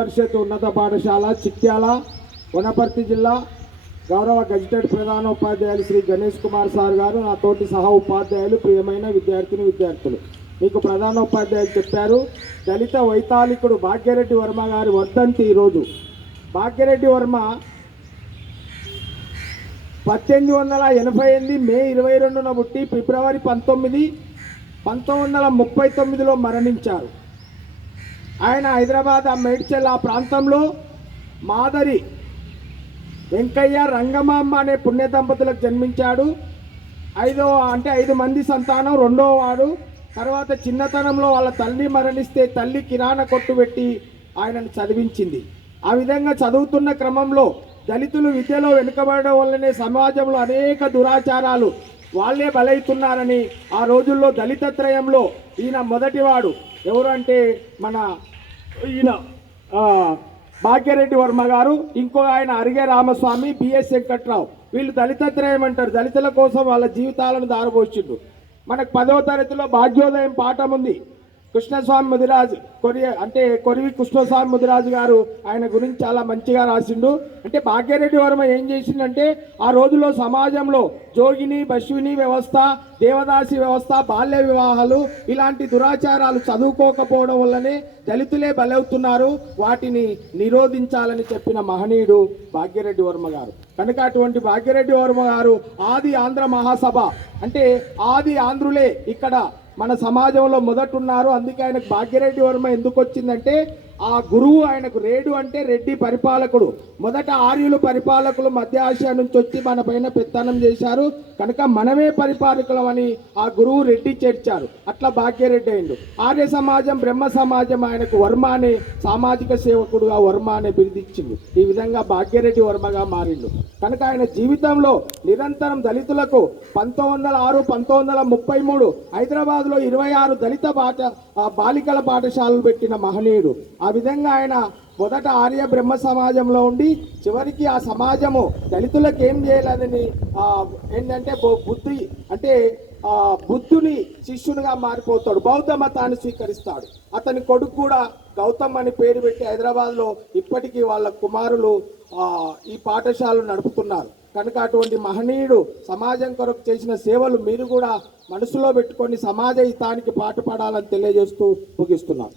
పరిషత్ ఉన్నత పాఠశాల చిట్యాల వనపర్తి జిల్లా గౌరవ గజిటెడ్ ప్రధానోపాధ్యాయులు శ్రీ గణేష్ కుమార్ సార్ గారు నా తోటి సహా ఉపాధ్యాయులు ప్రియమైన విద్యార్థిని విద్యార్థులు. మీకు ప్రధానోపాధ్యాయులు చెప్పారు దళిత వైతాళికుడు భాగ్యరెడ్డి వర్మ గారి వర్ధంతి ఈరోజు. భాగ్యరెడ్డి వర్మ పద్దెనిమిది వందల ఎనభై ఎనిమిది మే ఇరవై రెండున పుట్టి ఫిబ్రవరి పంతొమ్మిది పంతొమ్మిది వందల ముప్పై తొమ్మిదిలో మరణించారు. ఆయన హైదరాబాద్ ఆ మేడ్చల్ ఆ ప్రాంతంలో మాదరి వెంకయ్య రంగమాంబ అనే పుణ్య దంపతులకు జన్మించాడు. ఐదో అంటే ఐదు మంది సంతానం రెండో వాడు. తర్వాత చిన్నతనంలో వాళ్ళ తల్లి మరణిస్తే తల్లి కిరాణా కొట్టు పెట్టి ఆయనను చదివించింది. ఆ విధంగా చదువుతున్న క్రమంలో దళితులు విద్యలో వెనుకబడడం వల్లనే సమాజంలో అనేక దురాచారాలు వాళ్ళే బలైతున్నారని ఆ రోజుల్లో దళిత త్రయంలో ఈయన మొదటివాడు ఎవరు అంటే మన ఈయన భాగ్యరెడ్డి వర్మ గారు ఇంకో ఆయన అరిగే రామస్వామి బిఎస్ వెంకట్రావు. వీళ్ళు దళితత్రయం అంటారు దళితుల కోసం వాళ్ళ జీవితాలను దారపోసిండు మనకు పదవ తరగతిలో భాగ్యోదయం పాఠం ఉంది. కృష్ణస్వామి ముదిరాజు కొరి అంటే కొరివి కృష్ణస్వామి ముదిరాజు గారు ఆయన గురించి చాలా మంచిగా రాసిండు. అంటే భాగ్యరెడ్డి వర్మ ఏం చేసిండంటే ఆ రోజుల్లో సమాజంలో జోగిని పశువుని వ్యవస్థ దేవదాసి వ్యవస్థ బాల్య వివాహాలు ఇలాంటి దురాచారాలు చదువుకోకపోవడం వల్లనే దళితులే బలవుతున్నారు. వాటిని నిరోధించాలని చెప్పిన మహనీయుడు భాగ్యరెడ్డి వర్మ గారు. కనుక అటువంటి భాగ్యరెడ్డి వర్మ గారు ఆది ఆంధ్ర మహాసభ అంటే ఆది ఆంధ్రులే ఇక్కడ మన సమాజంలో మొదటున్నారు. అందుకే ఆయనకు భాగ్యరెడ్డి వర్మ ఎందుకు వచ్చిందంటే ఆ గురువు ఆయనకు రేడు అంటే రెడ్డి పరిపాలకుడు. మొదట ఆర్యులు పరిపాలకులు మధ్య ఆసియా నుంచి వచ్చి మన పైన పెత్తనం చేశారు. కనుక మనమే పరిపాలకులమని ఆ గురువు రెడ్డి చేర్చారు. అట్లా భాగ్యరెడ్డి అయిండు. ఆర్య సమాజం బ్రహ్మ సమాజం ఆయనకు వర్మ అనే సామాజిక సేవకుడుగా వర్మ అనే బిరుదిచ్చింది ఈ విధంగా భాగ్యరెడ్డి వర్మగా మారిండు. కనుక ఆయన జీవితంలో నిరంతరం దళితులకు పంతొమ్మిది వందల ఆరు పంతొమ్మిది వందల ముప్పై మూడు హైదరాబాద్లో ఇరవై ఆరు దళిత పాఠ ఆ బాలికల పాఠశాలలు పెట్టిన మహనీయుడు. ఆ విధంగా ఆయన మొదట ఆర్య బ్రహ్మ సమాజంలో ఉండి చివరికి ఆ సమాజము దళితులకు ఏం చేయలేదని ఏంటంటే బుద్ధి అంటే ఆ బుద్ధుని శిష్యునిగా మారిపోతాడు. బౌద్ధ మతాన్ని స్వీకరిస్తాడు. అతని కొడుకు కూడా గౌతమ్ అని పేరు పెట్టి హైదరాబాద్లో ఇప్పటికీ వాళ్ళ కుమారులు ఈ పాఠశాలను నడుపుతున్నారు. కనుక అటువంటి మహనీయుడు సమాజం కొరకు చేసిన సేవలు మీరు కూడా మనసులో పెట్టుకొని సమాజ హితానికి పాటుపడాలని తెలియజేస్తూ ముగిస్తున్నాను.